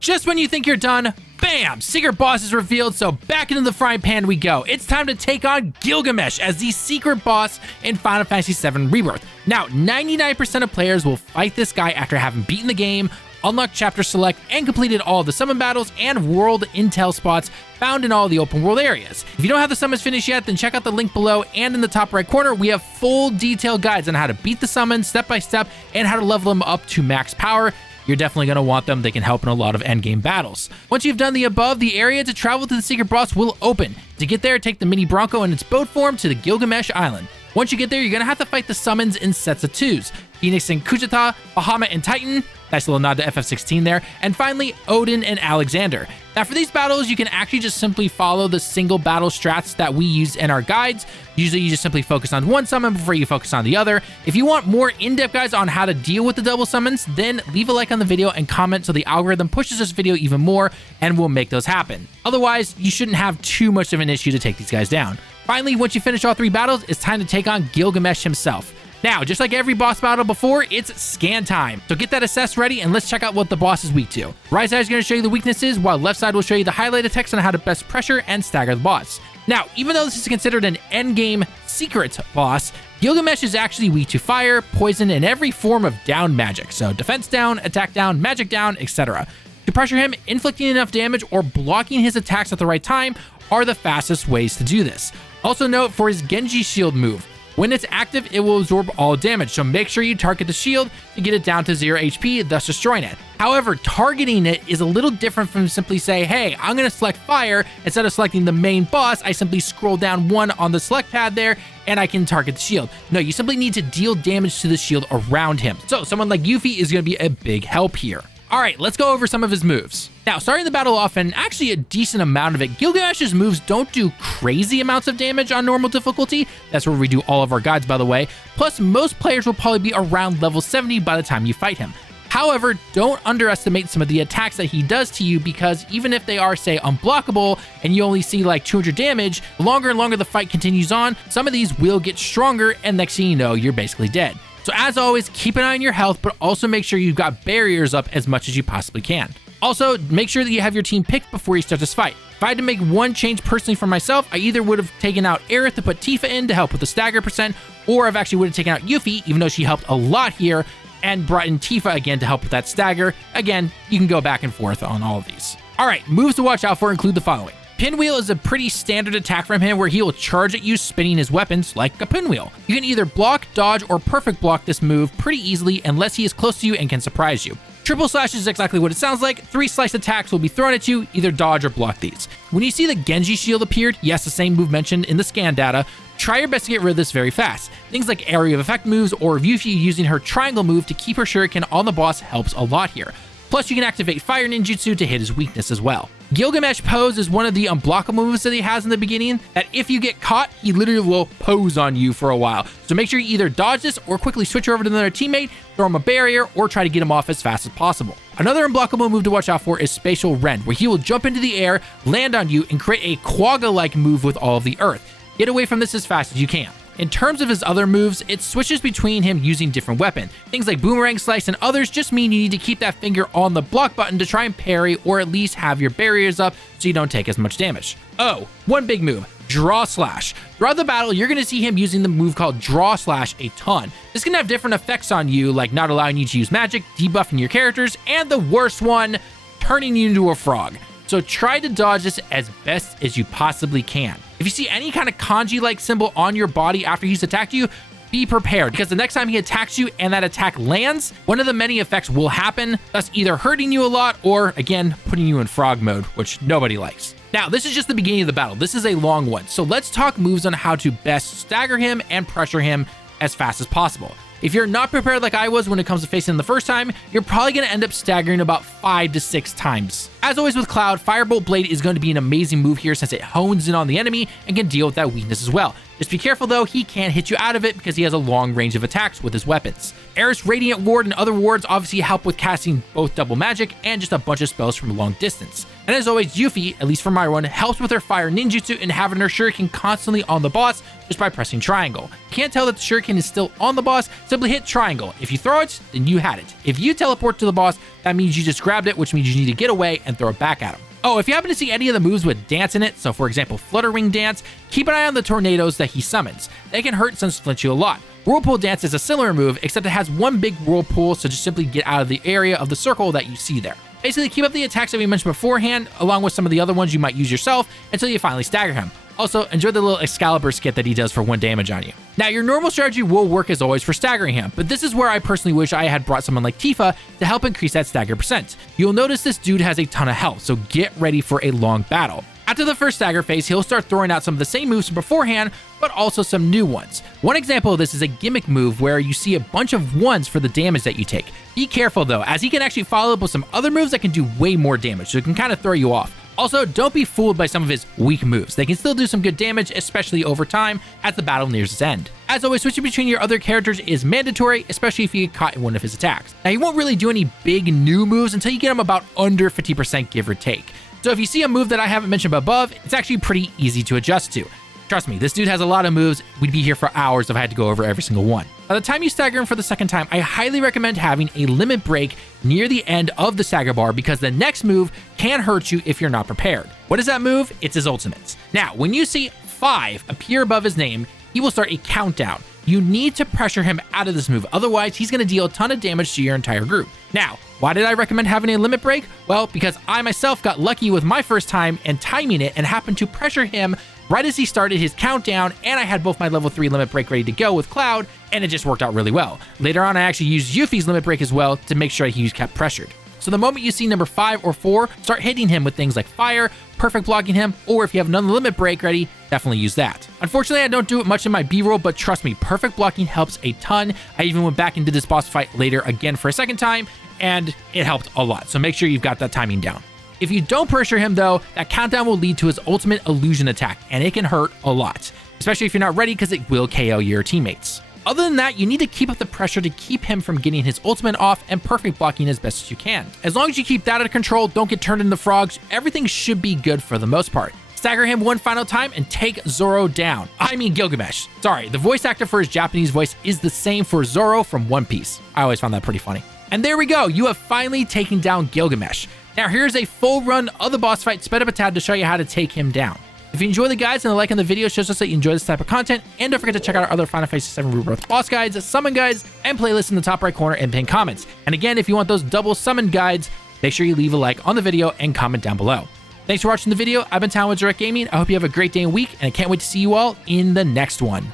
Just when you think you're done, bam! Secret boss is revealed, so back into the frying pan we go. It's time to take on Gilgamesh as the secret boss in Final Fantasy VII Rebirth. Now, 99% of players will fight this guy after having beaten the game, unlocked chapter select, and completed all of the summon battles and world intel spots found in all the open world areas. If you don't have the summons finished yet, then check out the link below, and in the top right corner, we have full detailed guides on how to beat the summons step by step and how to level them up to max power. You're definitely going to want them. They can help in a lot of endgame battles. Once you've done the above, the area to travel to the secret boss will open. To get there, take the mini Bronco in its boat form to the Gilgamesh Island. Once you get there, you're going to have to fight the summons in sets of twos. Phoenix and Kuchita, Bahamut and Titan, nice little nod to FF16 there, and finally Odin and Alexander. Now for these battles, you can actually just simply follow the single battle strats that we use in our guides. Usually you just simply focus on one summon before you focus on the other. If you want more in-depth guides on how to deal with the double summons, then leave a like on the video and comment so the algorithm pushes this video even more and we'll make those happen. Otherwise, you shouldn't have too much of an issue to take these guys down. Finally, once you finish all three battles, it's time to take on Gilgamesh himself. Now, just like every boss battle before, it's scan time. So get that assess ready and let's check out what the boss is weak to. Right side is going to show you the weaknesses, while left side will show you the highlighted text on how to best pressure and stagger the boss. Now, even though this is considered an endgame secret boss, Gilgamesh is actually weak to fire, poison, and every form of down magic. So defense down, attack down, magic down, etc. To pressure him, inflicting enough damage or blocking his attacks at the right time are the fastest ways to do this. Also note for his Genji shield move, when it's active, it will absorb all damage, so make sure you target the shield to get it down to 0 HP, thus destroying it. However, targeting it is a little different from simply say, hey, I'm going to select fire. Instead of selecting the main boss, I simply scroll down one on the select pad there, and I can target the shield. No, you simply need to deal damage to the shield around him. So someone like Yuffie is going to be a big help here. All right, let's go over some of his moves. Now, starting the battle off, and actually a decent amount of it, Gilgamesh's moves don't do crazy amounts of damage on normal difficulty. That's where we do all of our guides, by the way. Plus, most players will probably be around level 70 by the time you fight him. However, don't underestimate some of the attacks that he does to you, because even if they are, say, unblockable and you only see like 200 damage, the longer and longer the fight continues on, some of these will get stronger, and next thing you know, you're basically dead. So as always, keep an eye on your health, but also make sure you've got barriers up as much as you possibly can. Also, make sure that you have your team picked before you start this fight. If I had to make one change personally for myself, I either would have taken out Aerith to put Tifa in to help with the stagger percent, or I've actually would have taken out Yuffie, even though she helped a lot here, and brought in Tifa again to help with that stagger. Again, you can go back and forth on all of these. All right, moves to watch out for include the following. Pinwheel is a pretty standard attack from him where he will charge at you spinning his weapons like a pinwheel. You can either block, dodge, or perfect block this move pretty easily unless he is close to you and can surprise you. Triple slash is exactly what it sounds like. 3 slice attacks will be thrown at you, either dodge or block these. When you see the Genji shield appeared, yes, the same move mentioned in the scan data, try your best to get rid of this very fast. Things like area of effect moves or Yuffie using her triangle move to keep her shuriken on the boss helps a lot here. Plus, you can activate Fire Ninjutsu to hit his weakness as well. Gilgamesh Pose is one of the unblockable moves that he has in the beginning, that if you get caught, he literally will pose on you for a while. So make sure you either dodge this or quickly switch over to another teammate, throw him a barrier, or try to get him off as fast as possible. Another unblockable move to watch out for is Spatial Rend, where he will jump into the air, land on you, and create a quagga-like move with all of the earth. Get away from this as fast as you can. In terms of his other moves, it switches between him using different weapons. Things like Boomerang Slice and others just mean you need to keep that finger on the block button to try and parry, or at least have your barriers up so you don't take as much damage. Oh, one big move, Draw Slash. Throughout the battle, you're going to see him using the move called Draw Slash a ton. This can have different effects on you, like not allowing you to use magic, debuffing your characters, and the worst one, turning you into a frog. So try to dodge this as best as you possibly can. If you see any kind of kanji-like symbol on your body after he's attacked you, be prepared, because the next time he attacks you and that attack lands, one of the many effects will happen, thus either hurting you a lot or, again, putting you in frog mode, which nobody likes. Now, this is just the beginning of the battle. This is a long one, so let's talk moves on how to best stagger him and pressure him as fast as possible. If you're not prepared like I was when it comes to facing him the first time, you're probably going to end up staggering about 5 to 6 times. As always with Cloud, Firebolt Blade is going to be an amazing move here since it hones in on the enemy and can deal with that weakness as well. Just be careful though, he can't hit you out of it because he has a long range of attacks with his weapons. Aerith's Radiant Ward and other wards obviously help with casting both double magic and just a bunch of spells from a long distance. And as always, Yuffie, at least for my run, helps with her Fire Ninjutsu and having her shuriken constantly on the boss just by pressing triangle. You can't tell that the shuriken is still on the boss, simply hit triangle. If you throw it, then you had it. If you teleport to the boss, that means you just grabbed it, which means you need to get away and throw it back at him. Oh, if you happen to see any of the moves with dance in it, so for example, Flutter Wing Dance, keep an eye on the tornadoes that he summons. They can hurt and flinch you a lot. Whirlpool Dance is a similar move, except it has one big whirlpool, so just simply get out of the area of the circle that you see there. Basically, keep up the attacks that we mentioned beforehand, along with some of the other ones you might use yourself, until you finally stagger him. Also, enjoy the little Excalibur skit that he does for 1 damage on you. Now, your normal strategy will work as always for staggering him, but this is where I personally wish I had brought someone like Tifa to help increase that stagger percent. You'll notice this dude has a ton of health, so get ready for a long battle. After the first stagger phase, he'll start throwing out some of the same moves from beforehand, but also some new ones. One example of this is a gimmick move where you see a bunch of ones for the damage that you take. Be careful though, as he can actually follow up with some other moves that can do way more damage, so it can kind of throw you off. Also, don't be fooled by some of his weak moves. They can still do some good damage, especially over time as the battle nears its end. As always, switching between your other characters is mandatory, especially if you get caught in one of his attacks. Now, you won't really do any big new moves until you get them about under 50% give or take. So if you see a move that I haven't mentioned above, it's actually pretty easy to adjust to. Trust me, this dude has a lot of moves. We'd be here for hours if I had to go over every single one. By the time you stagger him for the second time, I highly recommend having a limit break near the end of the stagger bar because the next move can hurt you if you're not prepared. What is that move? It's his ultimates. Now, when you see 5 appear above his name, he will start a countdown. You need to pressure him out of this move, otherwise he's going to deal a ton of damage to your entire group. Now, why did I recommend having a limit break? Well, because I myself got lucky with my first time and timing it and happened to pressure him right as he started his countdown, and I had both my level 3 limit break ready to go with Cloud, and it just worked out really well. Later on, I actually used Yuffie's limit break as well to make sure he was kept pressured. So the moment you see number 5 or 4, start hitting him with things like fire, perfect blocking him, or if you have another limit break ready, definitely use that. Unfortunately, I don't do it much in my B-roll, but trust me, perfect blocking helps a ton. I even went back and did this boss fight later again for a second time, and it helped a lot. So make sure you've got that timing down. If you don't pressure him though, that countdown will lead to his ultimate illusion attack, and it can hurt a lot, especially if you're not ready because it will KO your teammates. Other than that, you need to keep up the pressure to keep him from getting his ultimate off and perfect blocking as best as you can. As long as you keep that under control, don't get turned into frogs, everything should be good for the most part. Stagger him one final time and take Zoro down. I mean Gilgamesh. Sorry, the voice actor for his Japanese voice is the same for Zoro from One Piece. I always found that pretty funny. And there we go, you have finally taken down Gilgamesh. Now here's a full run of the boss fight sped up a tad to show you how to take him down. If you enjoy the guides and the like on the video shows us that you enjoy this type of content, and don't forget to check out our other Final Fantasy VII Rebirth boss guides, summon guides, and playlists in the top right corner and pinned comments. And again, if you want those double summon guides, make sure you leave a like on the video and comment down below. Thanks for watching the video. I've been Talon with Direct Gaming. I hope you have a great day and week, and I can't wait to see you all in the next one.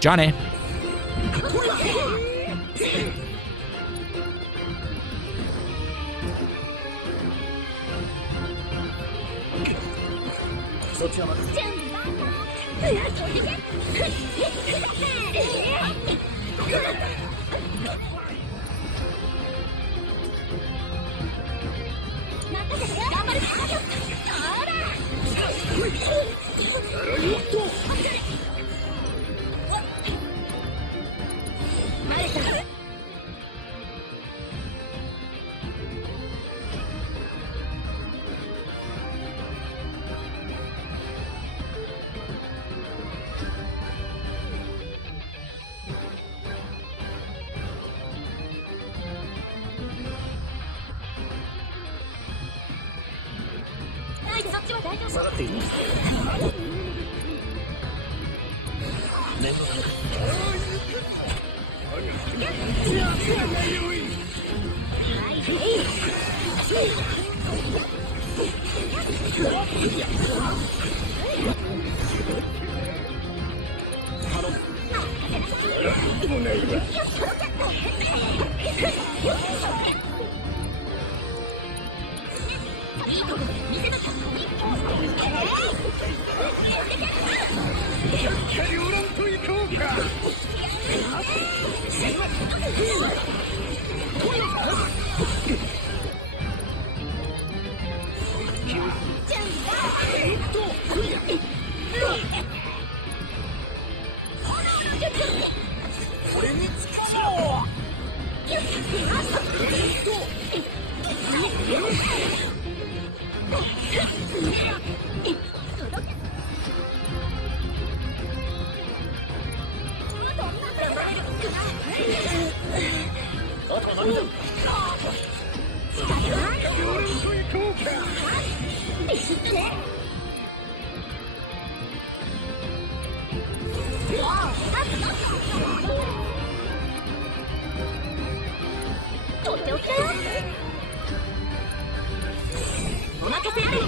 Johnny. 取っておきだよ。お任せあれ。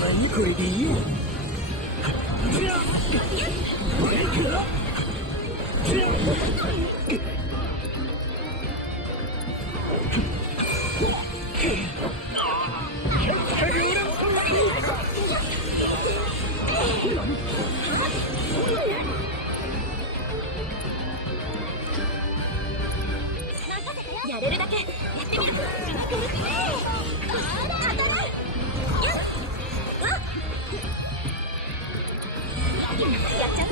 何これでいいよ。やれるだけやってみる。やっちゃう。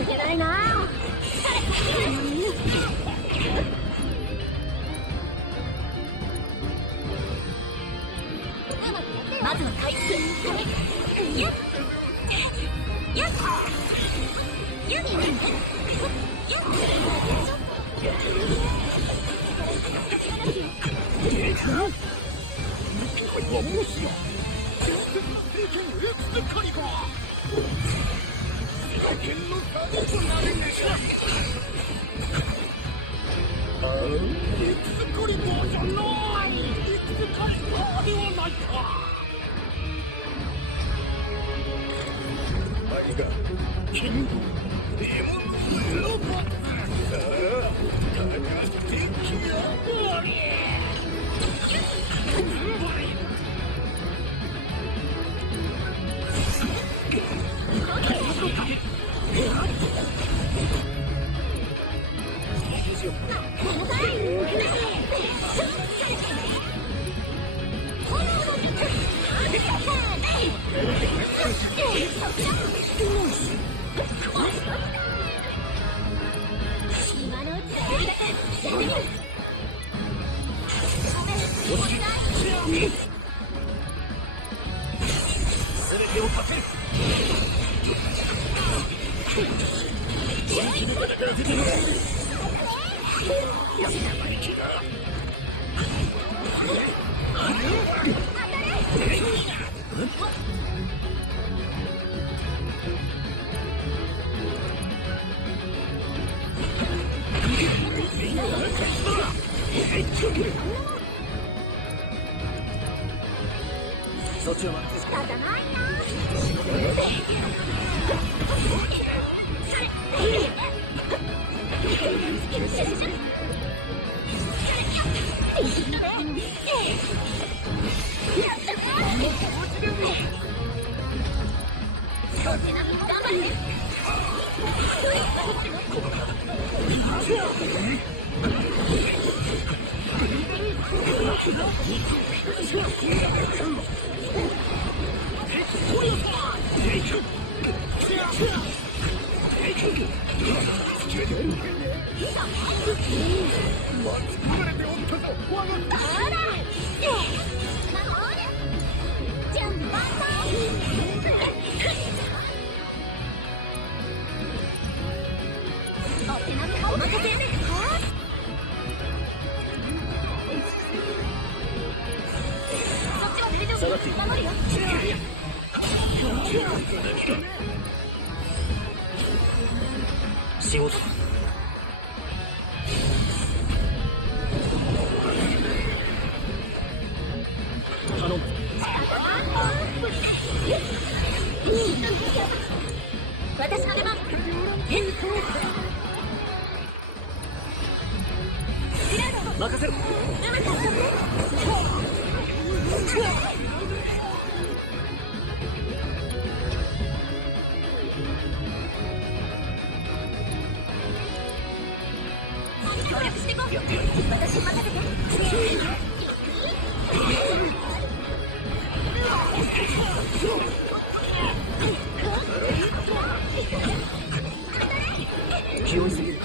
情けないな。まずは回復。やっやっやっもしや伝説の聖剣エクスカリバー。聖剣の神となるんでしょ。エクスカリバーじゃない。エクスカリバーではないか。あれが剣道エモンロボット。さあかかってきやがれ。全てをかける。本気で戦わせてもらえる。そっちは待って。仕方ないな。仕事頼む。私の出番。任せろ。私に任せて。気をつけて。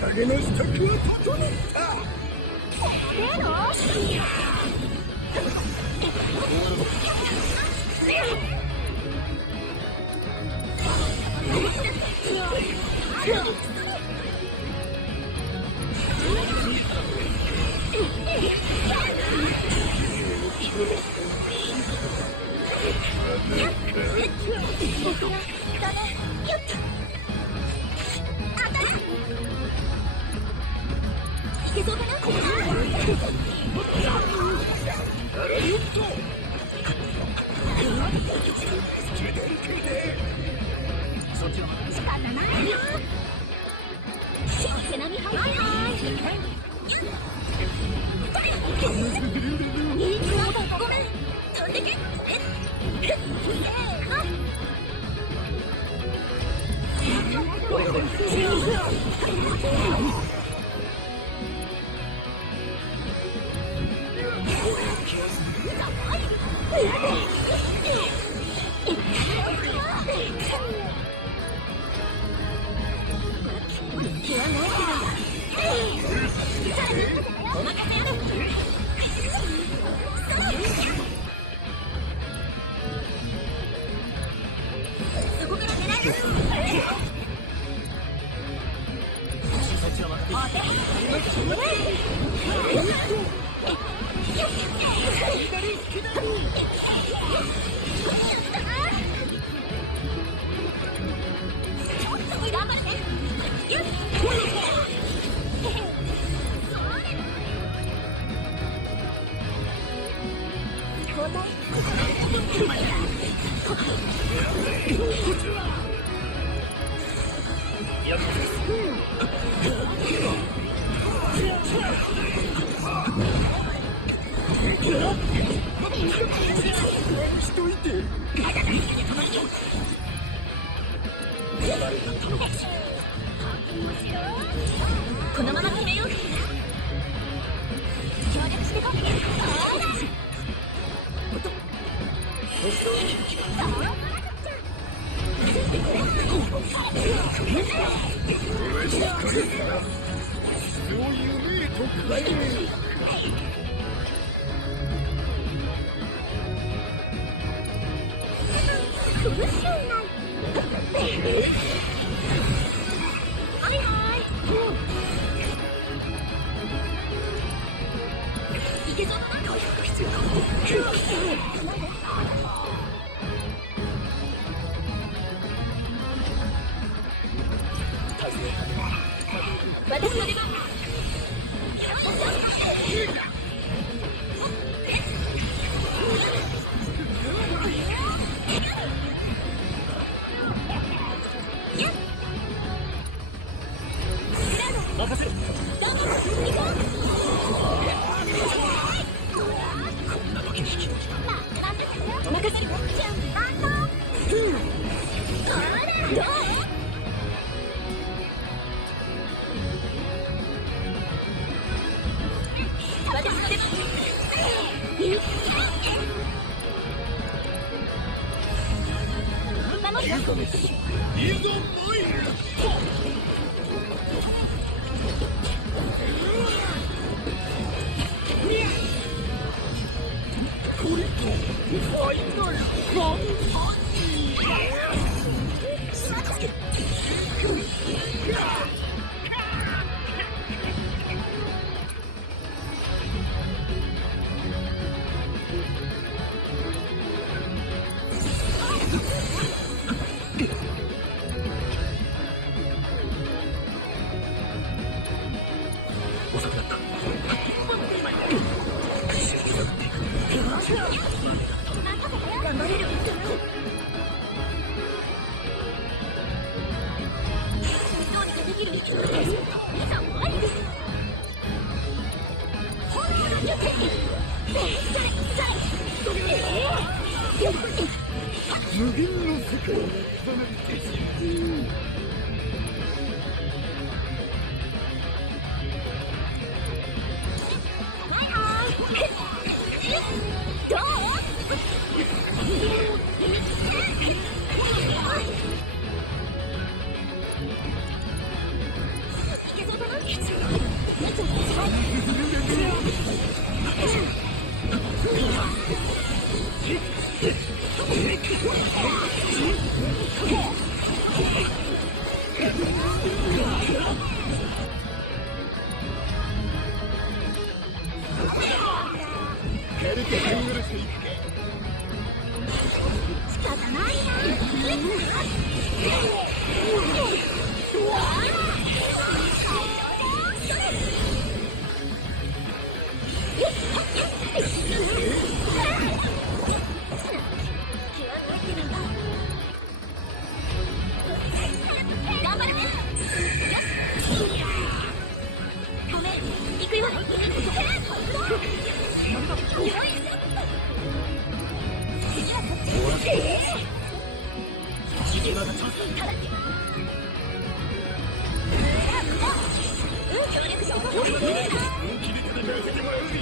影の支度は整ったこのまま決めよう。協力してこ私の出番。任せろ。こんな時に引き任せるよ。どう？私の出番。守るよ。いいぞ参る。これとファイナルファンタジー。助けろ。遅くなった。頑張れる。どうにかできる。いざ参る。炎の術。無限の世界に刻まれてどう？いけそうだな。軽くハングルしていくか。仕方ないな。頑張る。よし。ごめん、行くよ。今がチャンス。協力しよう。俺が本気で戦わせてもらうぜ。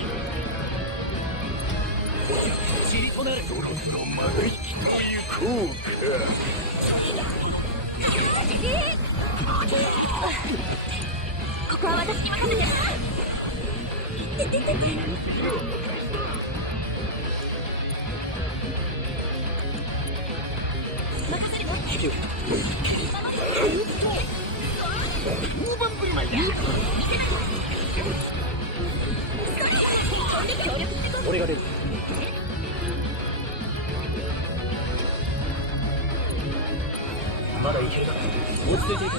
塵となれ。そろそろまだ生きと行こうか。ここは私に任せて。任せるよ。大盤振る舞いだ。俺が出る。まだいけるな。落ち着いていく。